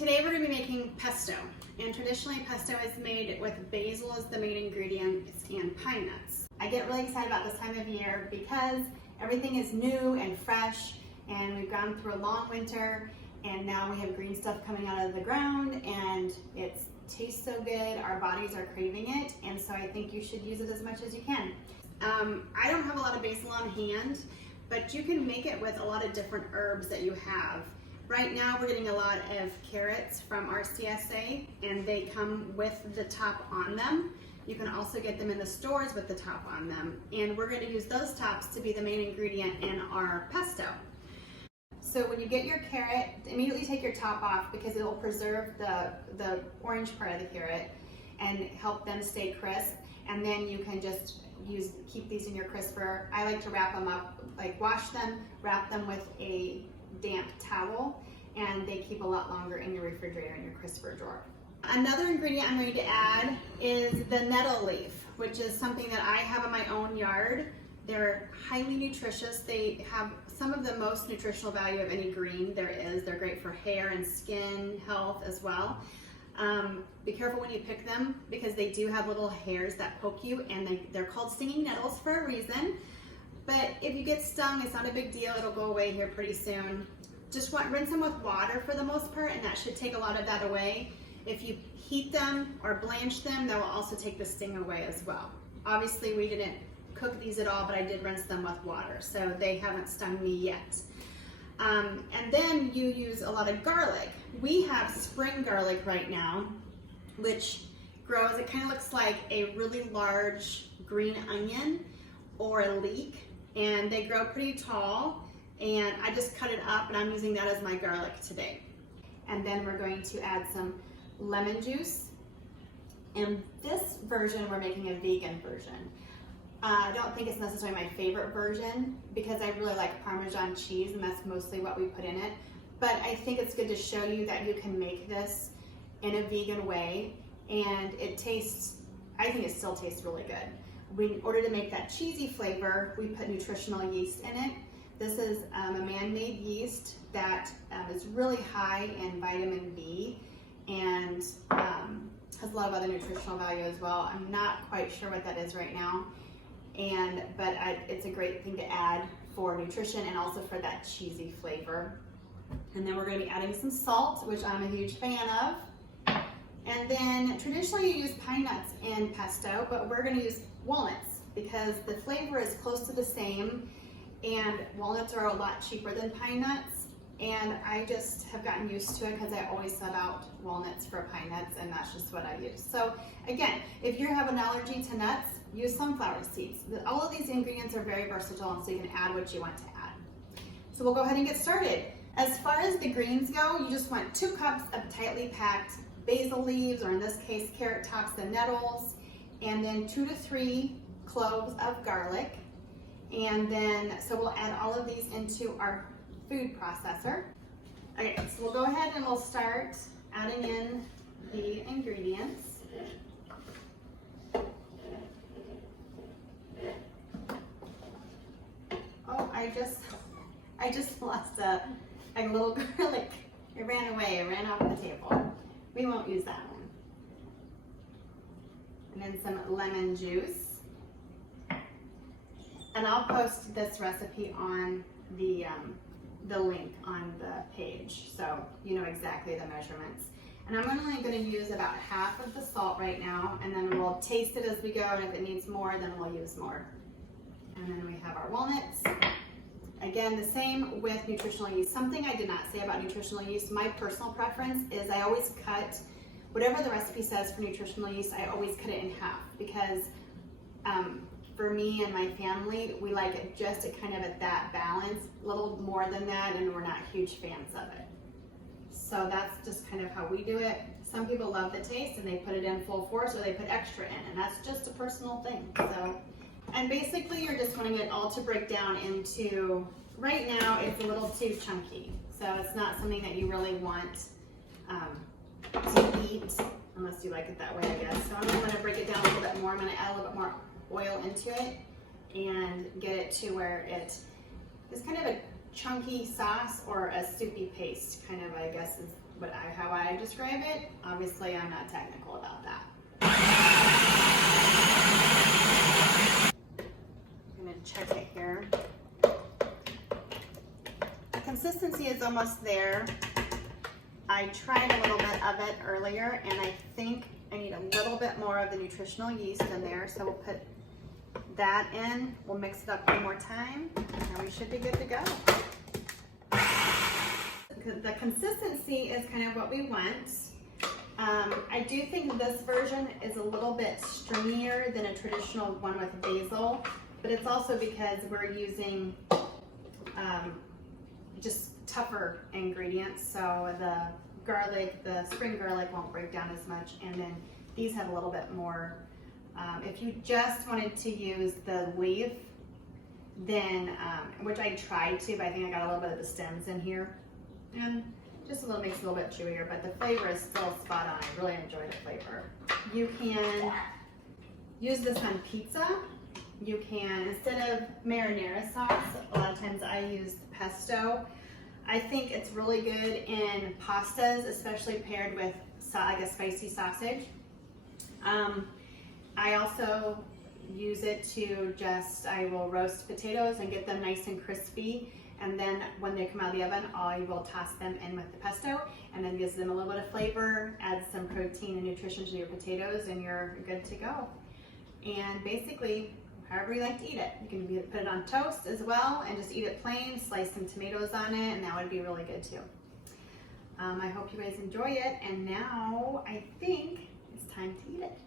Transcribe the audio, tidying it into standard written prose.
Today we're going to be making pesto, and traditionally pesto is made with basil as the main ingredient and pine nuts. I get really excited about this time of year because everything is new and fresh, and we've gone through a long winter, and now we have green stuff coming out of the ground, and it tastes so good, our bodies are craving it, and so I think you should use it as much as you can. I don't have a lot of basil on hand, but you can make it with a lot of different herbs that you have. Right now we're getting a lot of carrots from RCSA, and they come with the top on them. You can also get them in the stores with the top on them, and we're going to use those tops to be the main ingredient in our pesto. So when you get your carrot, immediately take your top off because it will preserve the orange part of the carrot and help them stay crisp, and then you can just keep these in your crisper. I like to wrap them up, like wash them, wrap them with a damp towel, and they keep a lot longer in your refrigerator in your crisper drawer. Another ingredient I'm going to add is the nettle leaf, which is something that I have in my own yard. They're highly nutritious. They have some of the most nutritional value of any green there is. They're great for hair and skin health as well. Be careful when you pick them because they do have little hairs that poke you, and they're called stinging nettles for a reason. But if you get stung, it's not a big deal. It'll go away here pretty soon. Just rinse them with water for the most part, and that should take a lot of that away. If you heat them or blanch them, that will also take the sting away as well. Obviously, we didn't cook these at all, but I did rinse them with water, so they haven't stung me yet. And then you use a lot of garlic. We have spring garlic right now, which grows, it kind of looks like a really large green onion or a leek, and they grow pretty tall, and I just cut it up and I'm using that as my garlic today. And then we're going to add some lemon juice. In this version, we're making a vegan version. I don't think it's necessarily my favorite version because I really like Parmesan cheese, and that's mostly what we put in it. But I think it's good to show you that you can make this in a vegan way, and it tastes, I think it still tastes really good. In order to make that cheesy flavor, we put nutritional yeast in it. This is a man-made yeast that is really high in vitamin B and has a lot of other nutritional value as well. I'm not quite sure what that is right now, but it's a great thing to add for nutrition and also for that cheesy flavor. And then we're going to be adding some salt, which I'm a huge fan of. And then traditionally you use pine nuts in pesto, but we're going to use walnuts because the flavor is close to the same, and walnuts are a lot cheaper than pine nuts, and I just have gotten used to it because I always sub out walnuts for pine nuts, and that's just what I use. So again, if you have an allergy to nuts, use sunflower seeds. All of these ingredients are very versatile, and so you can add what you want to add. So we'll go ahead and get started. As far as the greens go, you just want 2 cups of tightly packed basil leaves, or in this case carrot tops and nettles, and then 2 to 3 cloves of garlic. And then, so we'll add all of these into our food processor. Okay, so we'll go ahead and we'll start adding in the ingredients. Oh, I just lost a little garlic. It ran away, it ran off the table. We won't use that one. And then some lemon juice. And I'll post this recipe on the link on the page, so you know exactly the measurements. And I'm only going to use about half of the salt right now, and then we'll taste it as we go, and if it needs more, then we'll use more. And then we have our walnuts. Again, the same with nutritional yeast. Something I did not say about nutritional yeast, my personal preference is I always cut, whatever the recipe says for nutritional yeast, I always cut it in half because for me and my family, we like it just kind of at that balance, a little more than that, and we're not huge fans of it. So that's just kind of how we do it. Some people love the taste and they put it in full force, or they put extra in, and that's just a personal thing. So, and basically you're just wanting it all to break down into, right now it's a little too chunky. So it's not something that you really want to eat, unless you like it that way, I guess. So I'm going to break it down a little bit more. I'm going to add a little bit more oil into it and get it to where it is kind of chunky sauce or a soupy paste, kind of, I guess is how I describe it. Obviously, I'm not technical about that. I'm gonna check it here. The consistency is almost there. I tried a little bit of it earlier, and I think I need a little bit more of the nutritional yeast in there, so we'll put that in. We'll mix it up one more time, and we should be good to go. The consistency is kind of what we want. I do think this version is a little bit stringier than a traditional one with basil, but it's also because we're using just tougher ingredients, so the garlic, the spring garlic won't break down as much, and then these have a little bit more. If you just wanted to use the leaf, then, which I tried to, but I think I got a little bit of the stems in here, and just a little, makes it a little bit chewier, but the flavor is still spot on. I really enjoy the flavor. You can use this on pizza. You can, instead of marinara sauce, a lot of times I use pesto. I think it's really good in pastas, especially paired with like a spicy sausage. I also use it to I will roast potatoes and get them nice and crispy, and then when they come out of the oven, I will toss them in with the pesto, and then gives them a little bit of flavor, adds some protein and nutrition to your potatoes, and you're good to go. And basically, however you like to eat it. You can put it on toast as well and just eat it plain, slice some tomatoes on it, and that would be really good too. I hope you guys enjoy it, and now I think it's time to eat it.